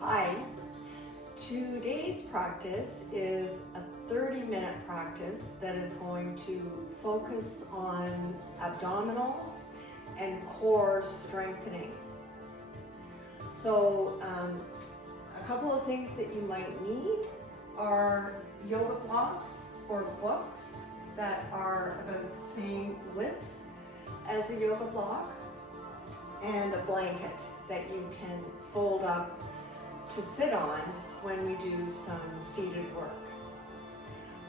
Hi, today's practice is a 30-minute practice that is going to focus on abdominals and core strengthening. So a couple of things that you might need are yoga blocks or books that are about the same width as a yoga block, and a blanket that you can fold up to sit on when we do some seated work.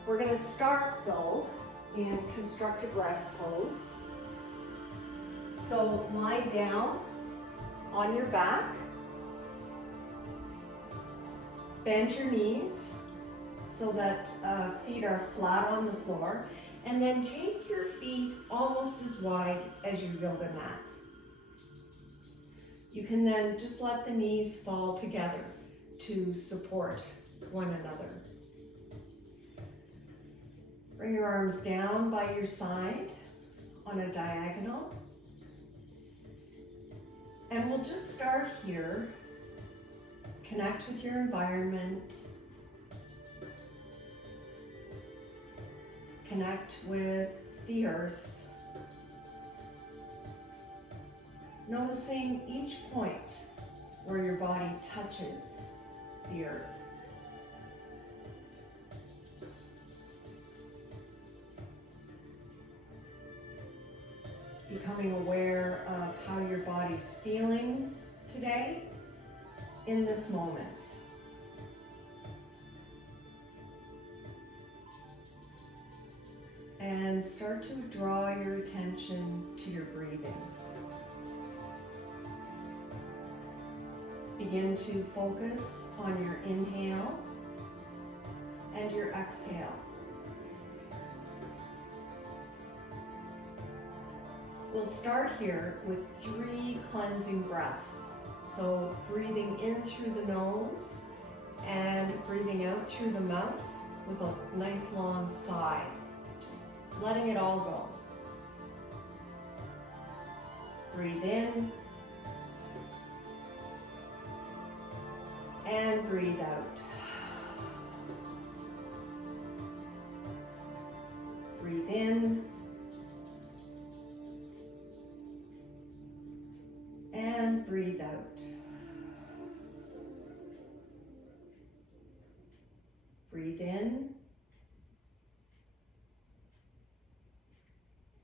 We're going to start though in constructive rest pose. So lie down on your back, bend your knees so that feet are flat on the floor, and then take your feet almost as wide as your yoga mat. You can then just let the knees fall together to support one another. Bring your arms down by your side on a diagonal. And we'll just start here. Connect with your environment. Connect with the earth. Noticing each point where your body touches the earth. Becoming aware of how your body's feeling today in this moment. And start to draw your attention to your breathing. Begin to focus on your inhale and your exhale. We'll start here with 3 cleansing breaths. So breathing in through the nose and breathing out through the mouth with a nice long sigh. Just letting it all go. Breathe in. And breathe out. Breathe in. And breathe out. Breathe in.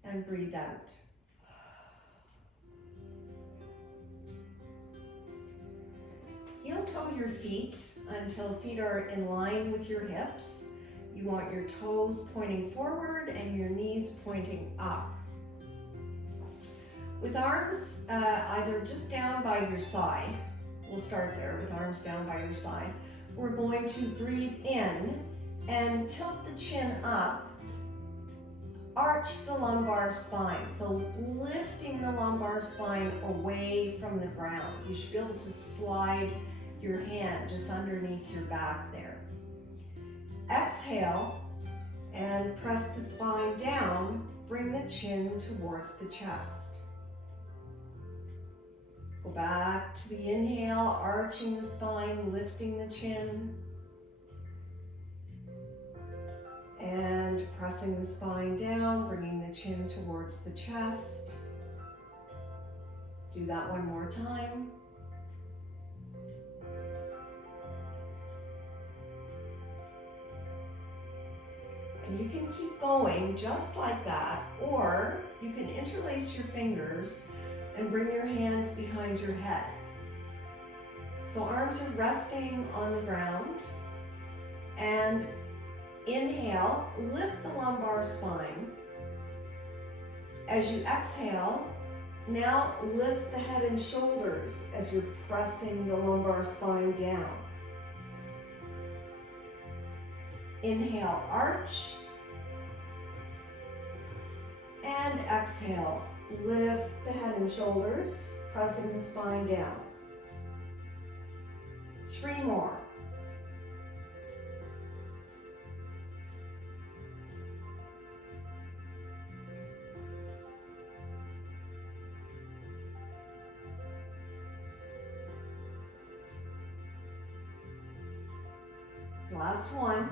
And breathe out. Heel-toe your feet until feet are in line with your hips. You want your toes pointing forward and your knees pointing up. With arms either just down by your side, we'll start there with arms down by your side. We're going to breathe in and tilt the chin up, arch the lumbar spine. So lifting the lumbar spine away from the ground. You should be able to slide your hand just underneath your back there. Exhale and press the spine down, bring the chin towards the chest. Go back to the inhale, arching the spine, lifting the chin, and pressing the spine down, bringing the chin towards the chest. Do that one more time. And you can keep going just like that, or you can interlace your fingers and bring your hands behind your head. So arms are resting on the ground, and inhale, lift the lumbar spine. As you exhale, now lift the head and shoulders as you're pressing the lumbar spine down. Inhale, arch, and exhale, lift the head and shoulders, pressing the spine down. 3 more. Last one.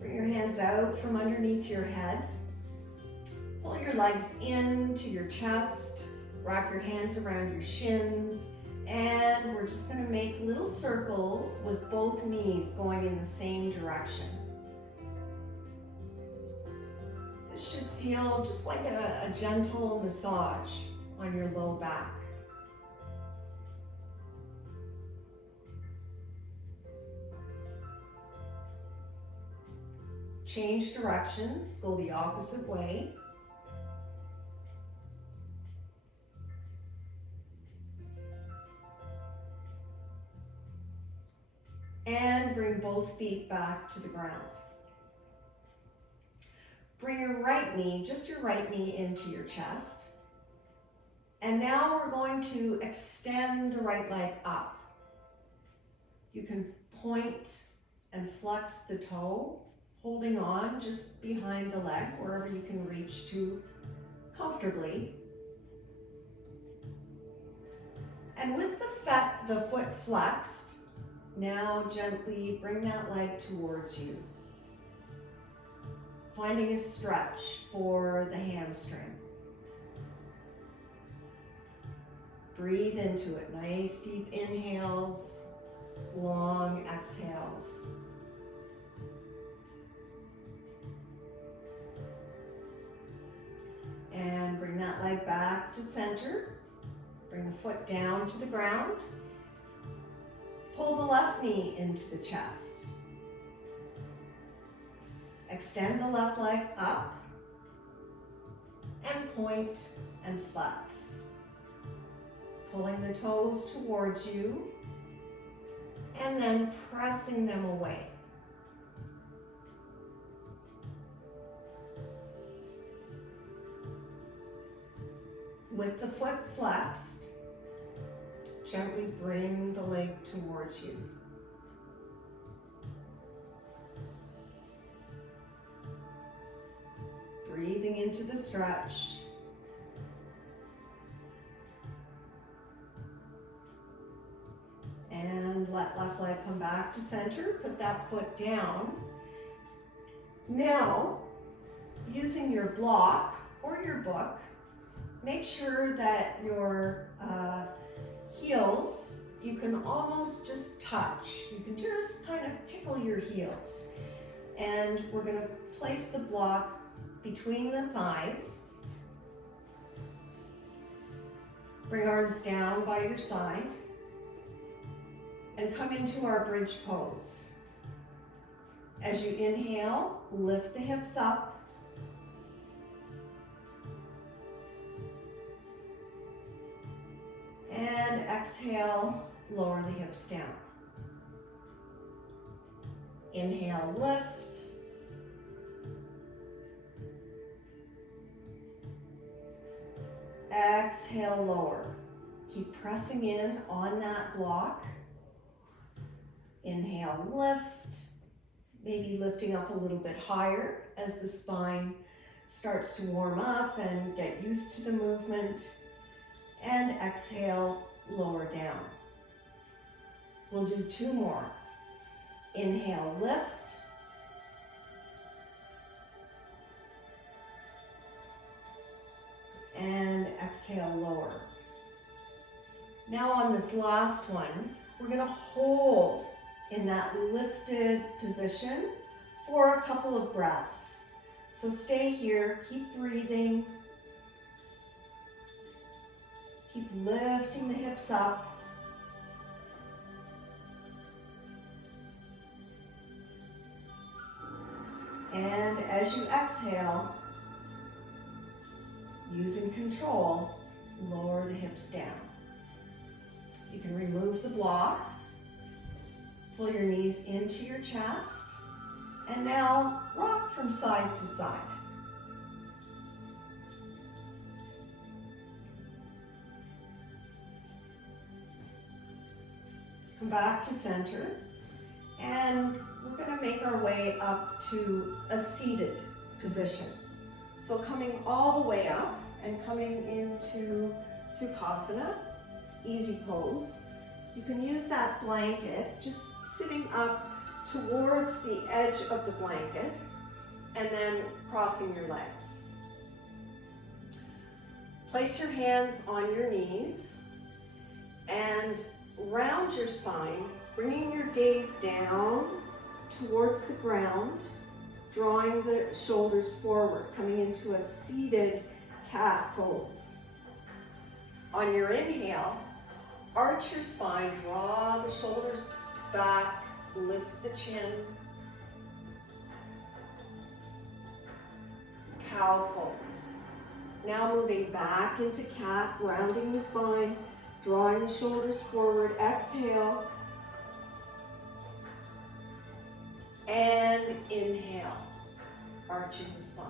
Bring your hands out from underneath your head. Pull your legs into your chest. Wrap your hands around your shins. And we're just going to make little circles with both knees going in the same direction. This should feel just like a gentle massage on your low back. Change directions, go the opposite way. And bring both feet back to the ground. Bring your right knee, just your right knee, into your chest. And now we're going to extend the right leg up. You can point and flex the toe, holding on just behind the leg, wherever you can reach to comfortably. And with the foot flexed, now gently bring that leg towards you, finding a stretch for the hamstring. Breathe into it. Nice deep inhales, long exhales. And bring that leg back to center. Bring the foot down to the ground. Pull the left knee into the chest. Extend the left leg up and point and flex. Pulling the toes towards you and then pressing them away. With the foot flexed, gently bring the leg towards you. Breathing into the stretch. And let left leg come back to center. Put that foot down. Now, using your block or your book, make sure that your heels, you can almost just touch. You can just kind of tickle your heels. And we're going to place the block between the thighs. Bring arms down by your side. And come into our bridge pose. As you inhale, lift the hips up. And exhale, lower the hips down. Inhale, lift. Exhale, lower. Keep pressing in on that block. Inhale, lift. Maybe lifting up a little bit higher as the spine starts to warm up and get used to the movement. And exhale, lower down. We'll do two more. Inhale, lift. And exhale, lower. Now on this last one, we're going to hold in that lifted position for a couple of breaths. So stay here, keep breathing. Keep lifting the hips up. And as you exhale, using control, lower the hips down. You can remove the block, pull your knees into your chest, and now rock from side to side. Come back to center, and we're going to make our way up to a seated position. So coming all the way up and coming into Sukhasana, easy pose. You can use that blanket, just sitting up towards the edge of the blanket and then crossing your legs. Place your hands on your knees and round your spine, bringing your gaze down towards the ground, drawing the shoulders forward, coming into a seated cat pose. On your inhale, arch your spine, draw the shoulders back, lift the chin. Cow pose. Now moving back into cat, rounding the spine, drawing the shoulders forward. Exhale. And inhale, arching the spine.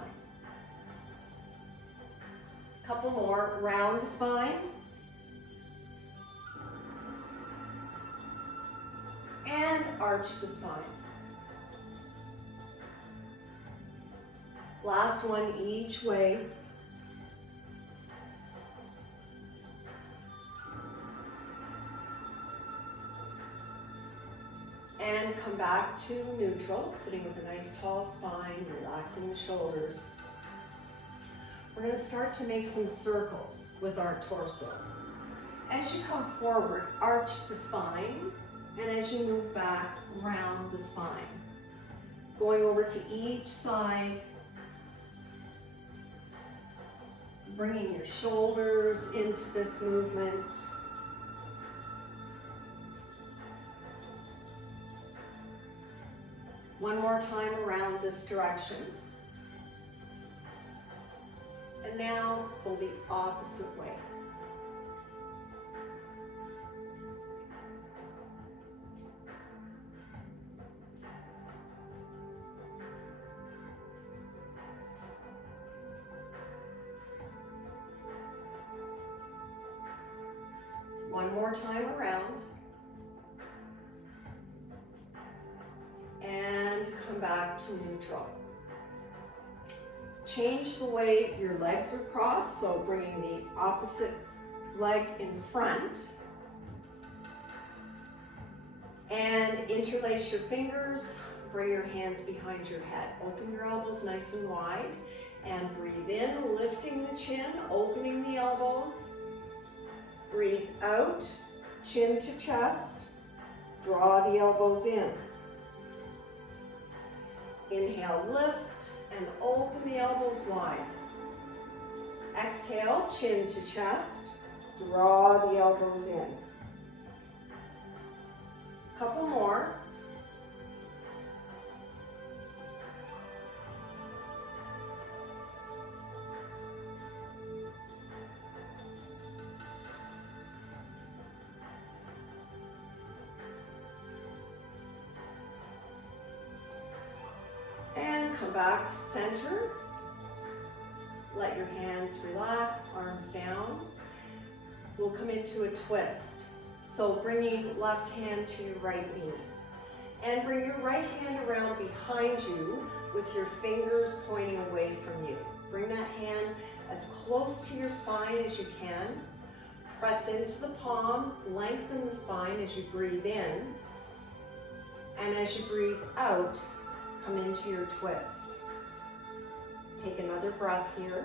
Couple more, round the spine. And arch the spine. Last one each way. And come back to neutral, sitting with a nice tall spine, relaxing the shoulders. We're going to start to make some circles with our torso. As you come forward, arch the spine, and as you move back, round the spine. Going over to each side, bringing your shoulders into this movement. One more time around this direction. And now go the opposite way. One more time around. And come back to neutral. Change the way your legs are crossed, so bringing the opposite leg in front. And interlace your fingers, bring your hands behind your head. Open your elbows nice and wide, and breathe in, lifting the chin, opening the elbows. Breathe out, chin to chest, draw the elbows in. Inhale, lift, and open the elbows wide. Exhale, chin to chest, draw the elbows in. Couple more. And come back to center. Let your hands relax, arms down. We'll come into a twist. So bringing left hand to your right knee. And bring your right hand around behind you with your fingers pointing away from you. Bring that hand as close to your spine as you can. Press into the palm, lengthen the spine as you breathe in. And as you breathe out, come into your twist. Take another breath here.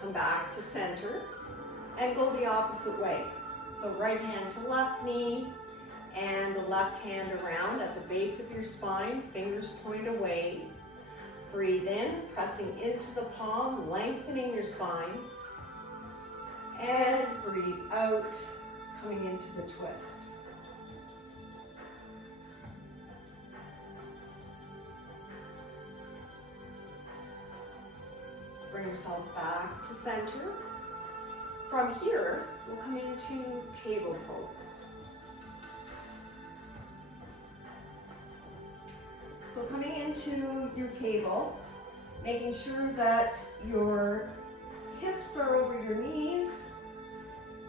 Come back to center and go the opposite way. So right hand to left knee and the left hand around at the base of your spine, fingers point away. Breathe in, pressing into the palm, lengthening your spine. And breathe out, coming into the twist. Bring yourself back to center. From here, we'll come into table pose. So coming into your table, making sure that your hips are over your knees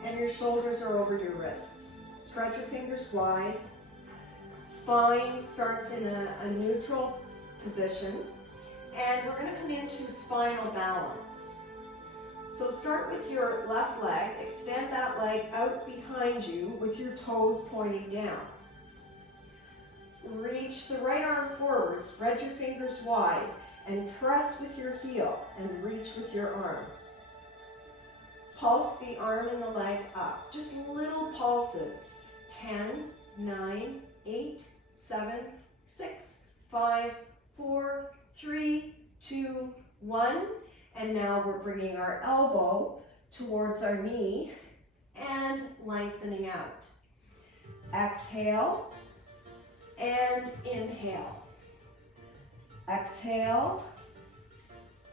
and your shoulders are over your wrists. Spread your fingers wide. Spine starts in a neutral position, and we're going to come into spinal balance. So start with your left leg, extend that leg out behind you with your toes pointing down. Reach the right arm forward, spread your fingers wide, and press with your heel and reach with your arm. Pulse the arm and the leg up, just little pulses. 10, 9, 8, 7, 6, 5, 4, 3, 2, 1. And now we're bringing our elbow towards our knee and lengthening out. Exhale and inhale. Exhale,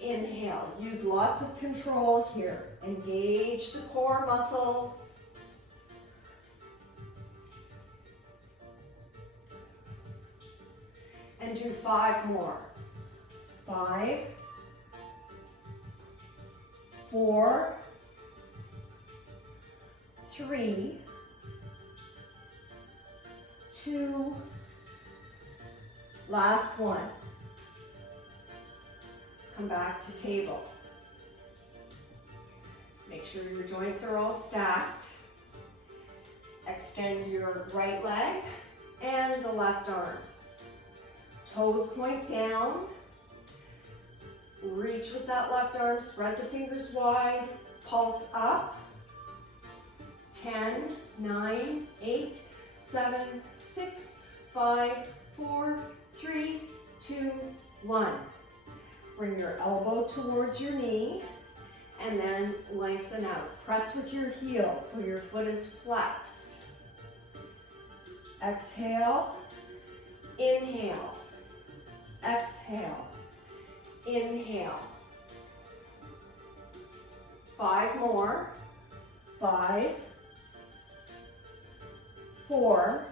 inhale. Use lots of control here. Engage the core muscles. And do 5 more. 5, 4, 3, 2, last one. Come back to table. Make sure your joints are all stacked. Extend your right leg and the left arm. Toes point down. Reach with that left arm, spread the fingers wide, pulse up. 10, 9, 8, 7, 6, 5, 4, 3, 2, 1. Bring your elbow towards your knee and then lengthen out. Press with your heel so your foot is flexed. Exhale, inhale, exhale, inhale. 5 more. 5, 4,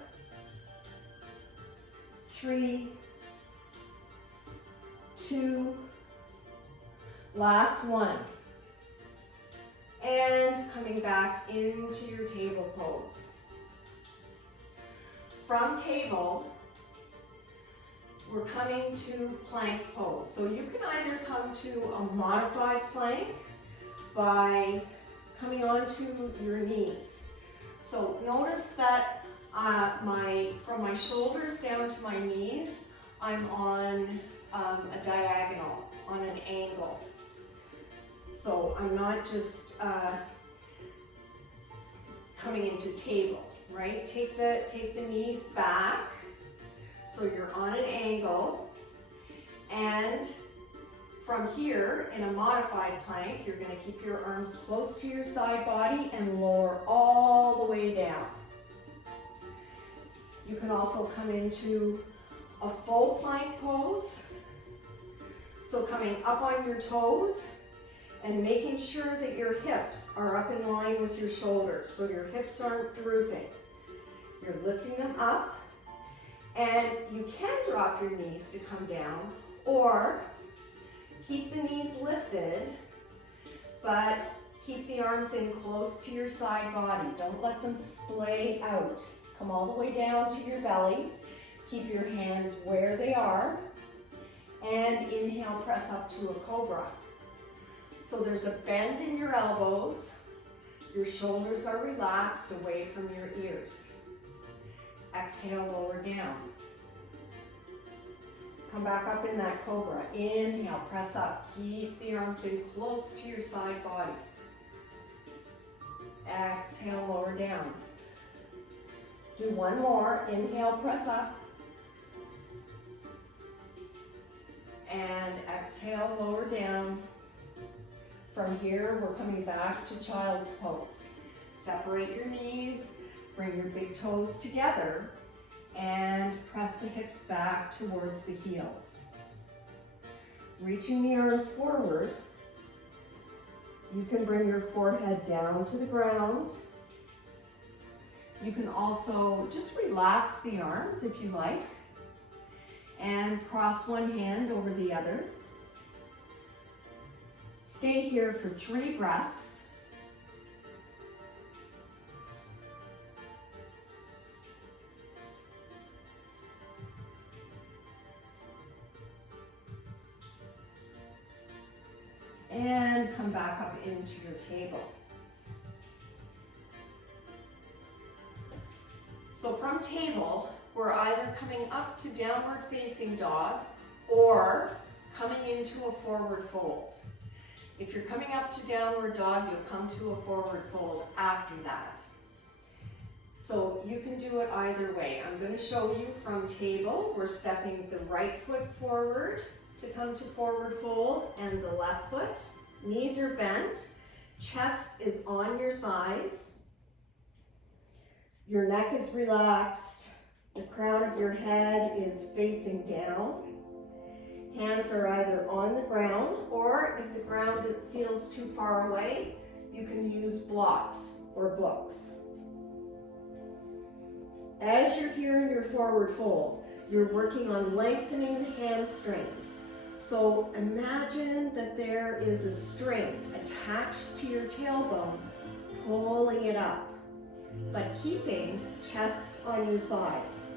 3, 2, last one. And coming back into your table pose. From table, we're coming to plank pose. So you can either come to a modified plank by coming onto your knees. So notice that from my shoulders down to my knees, I'm on a diagonal, on an angle. So I'm not just coming into table, right? Take the knees back so you're on an angle, and from here in a modified plank, you're going to keep your arms close to your side body and lower all the way down. You can also come into a full plank pose. So coming up on your toes and making sure that your hips are up in line with your shoulders, so your hips aren't drooping. You're lifting them up, and you can drop your knees to come down, or keep the knees lifted, but keep the arms in close to your side body. Don't let them splay out. Come all the way down to your belly. Keep your hands where they are, and inhale, press up to a cobra. So there's a bend in your elbows. Your shoulders are relaxed away from your ears. Exhale, lower down. Come back up in that cobra. Inhale, press up. Keep the arms in close to your side body. Exhale, lower down. Do one more. Inhale, press up. And exhale, lower down. From here, we're coming back to child's pose. Separate your knees, bring your big toes together, and press the hips back towards the heels. Reaching the arms forward, you can bring your forehead down to the ground. You can also just relax the arms if you like, and cross one hand over the other. Stay here for 3 breaths. and come back up into your table. So from table, we're either coming up to downward facing dog or coming into a forward fold. If you're coming up to downward dog, you'll come to a forward fold after that. So you can do it either way. I'm going to show you from table. We're stepping the right foot forward to come to forward fold and the left foot. Knees are bent. Chest is on your thighs. Your neck is relaxed. The crown of your head is facing down. Hands are either on the ground, or if the ground feels too far away, you can use blocks or books. As you're here in your forward fold, you're working on lengthening the hamstrings. So imagine that there is a string attached to your tailbone, pulling it up, but keeping chest on your thighs.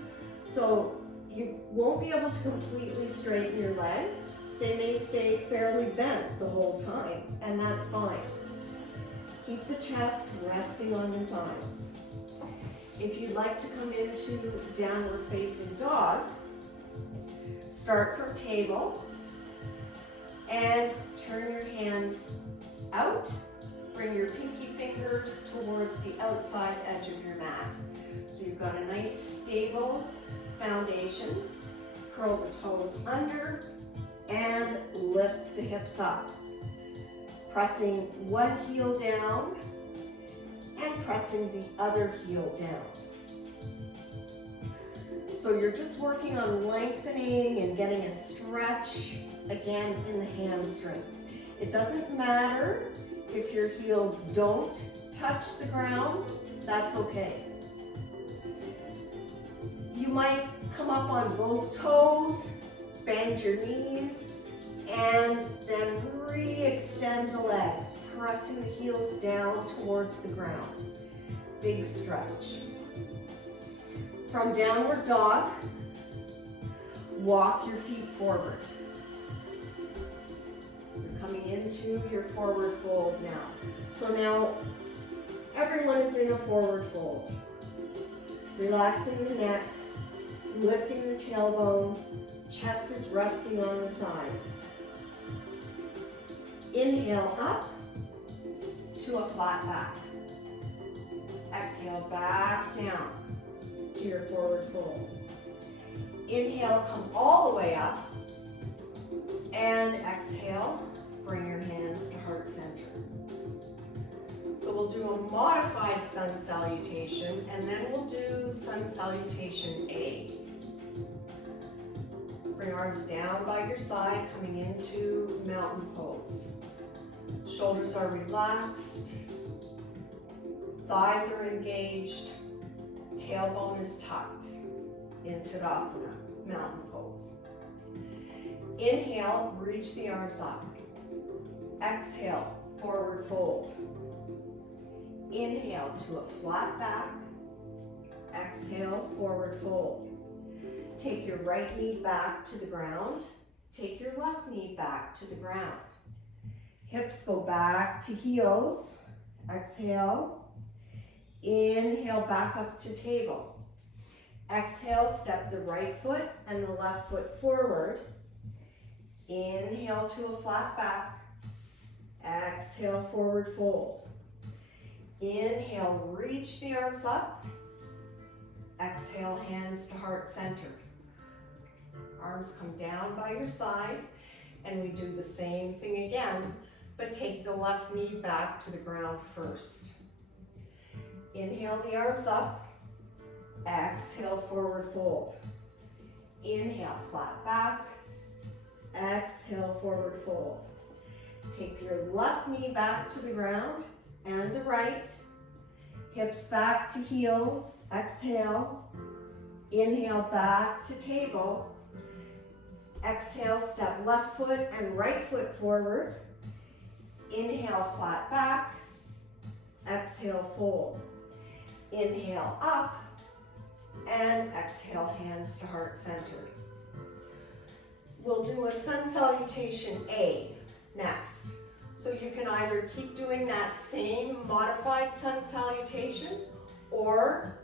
So you won't be able to completely straighten your legs. They may stay fairly bent the whole time, and that's fine. Keep the chest resting on your thighs. If you'd like to come into downward facing dog, start from table and turn your hands out. Bring your pinky fingers towards the outside edge of your mat. So you've got a nice stable foundation. Curl the toes under and lift the hips up. Pressing one heel down and pressing the other heel down. So you're just working on lengthening and getting a stretch again in the hamstrings. It doesn't matter if your heels don't touch the ground, that's okay. You might come up on both toes, bend your knees, and then re-extend the legs, pressing the heels down towards the ground. Big stretch. From downward dog, walk your feet forward. You're coming into your forward fold now. So now everyone is in a forward fold. Relaxing the neck, lifting the tailbone, chest is resting on the thighs. Inhale up to a flat back. Exhale back down to your forward fold. Inhale, come all the way up. And exhale, bring your hands to heart center. So we'll do a modified sun salutation, and then we'll do sun salutation A. Bring arms down by your side, coming into mountain pose. Shoulders are relaxed, thighs are engaged, tailbone is tucked in Tadasana, mountain pose. Inhale, reach the arms up. Exhale, forward fold. Inhale to a flat back. Exhale, forward fold. Take your right knee back to the ground. Take your left knee back to the ground. Hips go back to heels. Exhale. Inhale, back up to table. Exhale, step the right foot and the left foot forward. Inhale to a flat back. Exhale, forward fold. Inhale, reach the arms up. Exhale, hands to heart center. Arms come down by your side, and we do the same thing again, but take the left knee back to the ground first. Inhale the arms up. Exhale, forward fold. Inhale, flat back. Exhale, forward fold. Take your left knee back to the ground and the right. Hips back to heels. Exhale. Inhale, back to table. Exhale, step left foot and right foot forward. Inhale, flat back. Exhale, fold. Inhale, up. And exhale, hands to heart center. We'll do a sun salutation A next. So you can either keep doing that same modified sun salutation or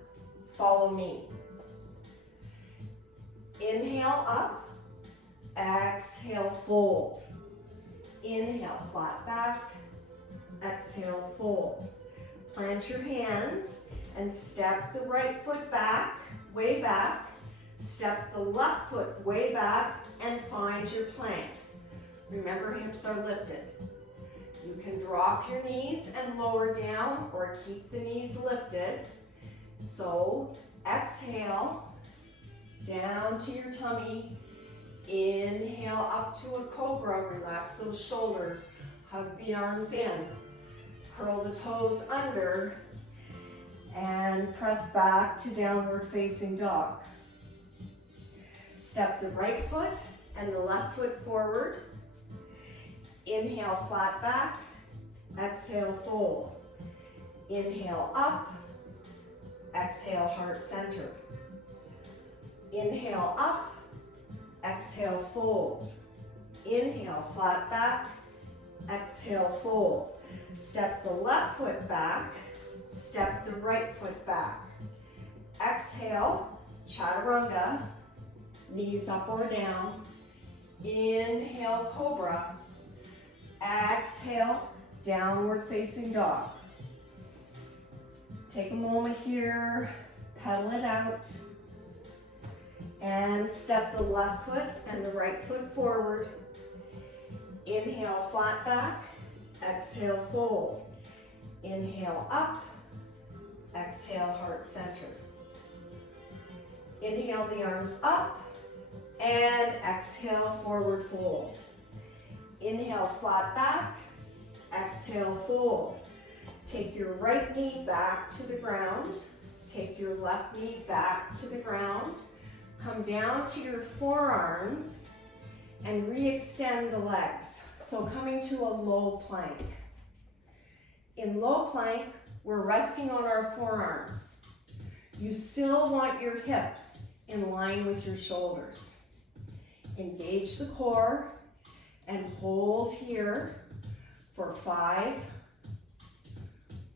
follow me. Inhale up, exhale fold. Inhale flat back, exhale fold. Plant your hands and step the right foot back, way back. Step the left foot way back and find your plank. Remember, hips are lifted. You can drop your knees and lower down or keep the knees lifted. So exhale, down to your tummy. Inhale up to a cobra, relax those shoulders. Hug the arms in. Curl the toes under and press back to downward facing dog. Step the right foot and the left foot forward. Inhale, flat back. Exhale, fold. Inhale, up. Exhale, heart center. Inhale, up. Exhale, fold. Inhale, flat back. Exhale, fold. Step the left foot back. Step the right foot back. Exhale, chaturanga. Knees up or down. Inhale, cobra. Exhale, downward facing dog. Take a moment here, pedal it out, and step the left foot and the right foot forward. Inhale, flat back. Exhale, fold. Inhale, up. Exhale, heart center. Inhale the arms up and exhale, forward fold. Inhale, flat back. Exhale, fold. Take your right knee back to the ground. Take your left knee back to the ground. Come down to your forearms and re-extend the legs. So coming to a low plank. In low plank, we're resting on our forearms. You still want your hips in line with your shoulders. Engage the core and hold here for 5,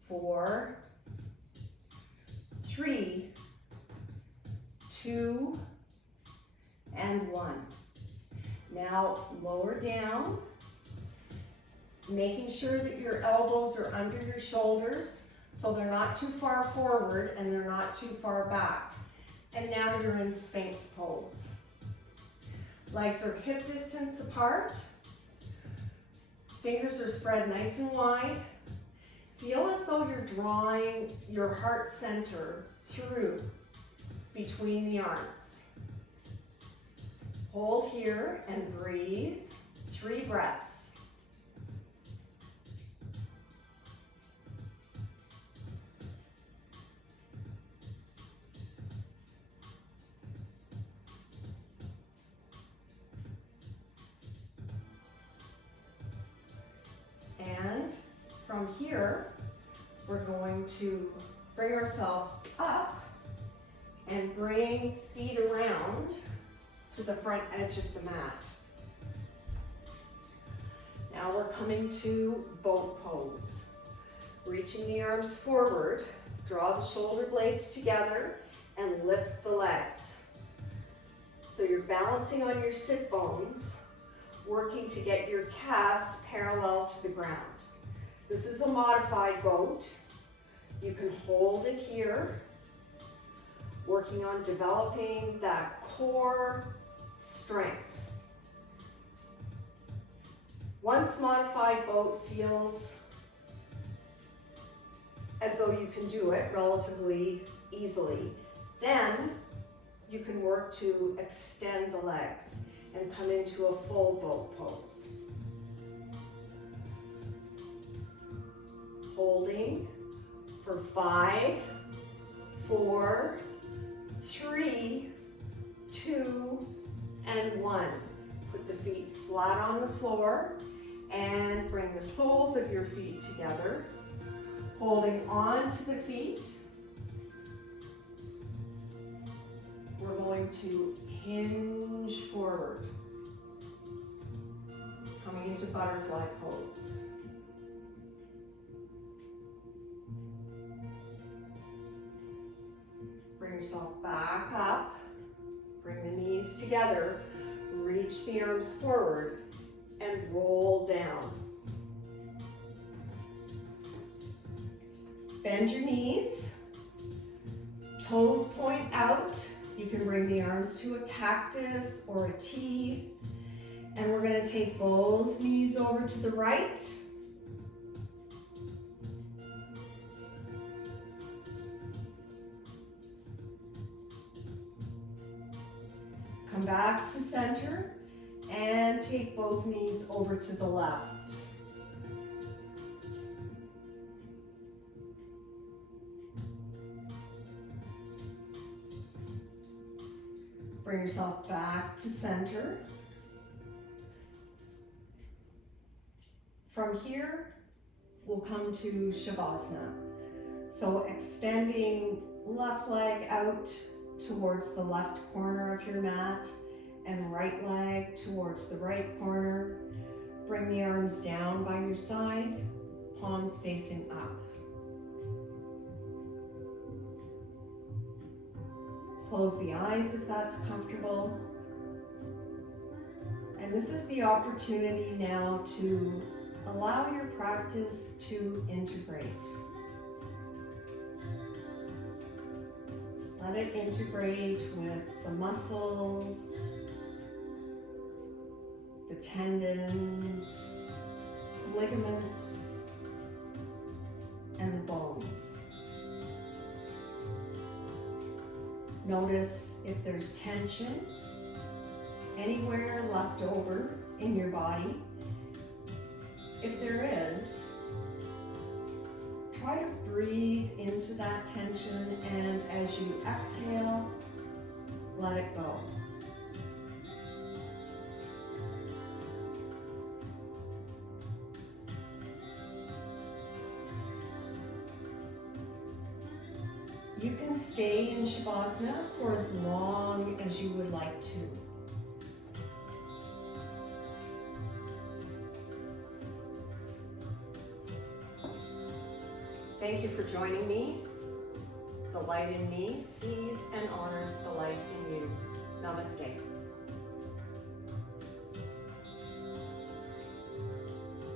4, 3, 2, and 1. Now lower down, making sure that your elbows are under your shoulders so they're not too far forward and they're not too far back. And now you're in Sphinx pose. Legs are hip distance apart. Fingers are spread nice and wide. Feel as though you're drawing your heart center through between the arms. Hold here and breathe. 3 breaths. And from here, we're going to bring ourselves up and bring feet around to the front edge of the mat. Now we're coming to boat pose. Reaching the arms forward, draw the shoulder blades together and lift the legs. So you're balancing on your sit bones, working to get your calves parallel to the ground. This is a modified boat. You can hold it here, working on developing that core strength. Once modified boat feels as though you can do it relatively easily, then you can work to extend the legs and come into a full boat pose. Holding for 5, 4, 3, 2, and 1. Put the feet flat on the floor and bring the soles of your feet together, holding on to the feet. We're going to hinge forward, coming into butterfly pose. yourself back up. Bring the knees together. Reach the arms forward and roll down. Bend your knees. Toes point out. You can bring the arms to a cactus or a T. And we're going to take both knees over to the right. Come back to center and take both knees over to the left. Bring yourself back to center. From here, we'll come to Shavasana. So extending left leg out towards the left corner of your mat and right leg towards the right corner. Bring the arms down by your side, palms facing up. Close the eyes if that's comfortable. And this is the opportunity now to allow your practice to integrate. Let it integrate with the muscles, the tendons, the ligaments, and the bones. Notice if there's tension anywhere left over in your body. If there is, try to breathe into that tension, and as you exhale, let it go. You can stay in Shavasana for as long as you would like to. Thank you for joining me. The light in me sees and honors the light in you. Namaste.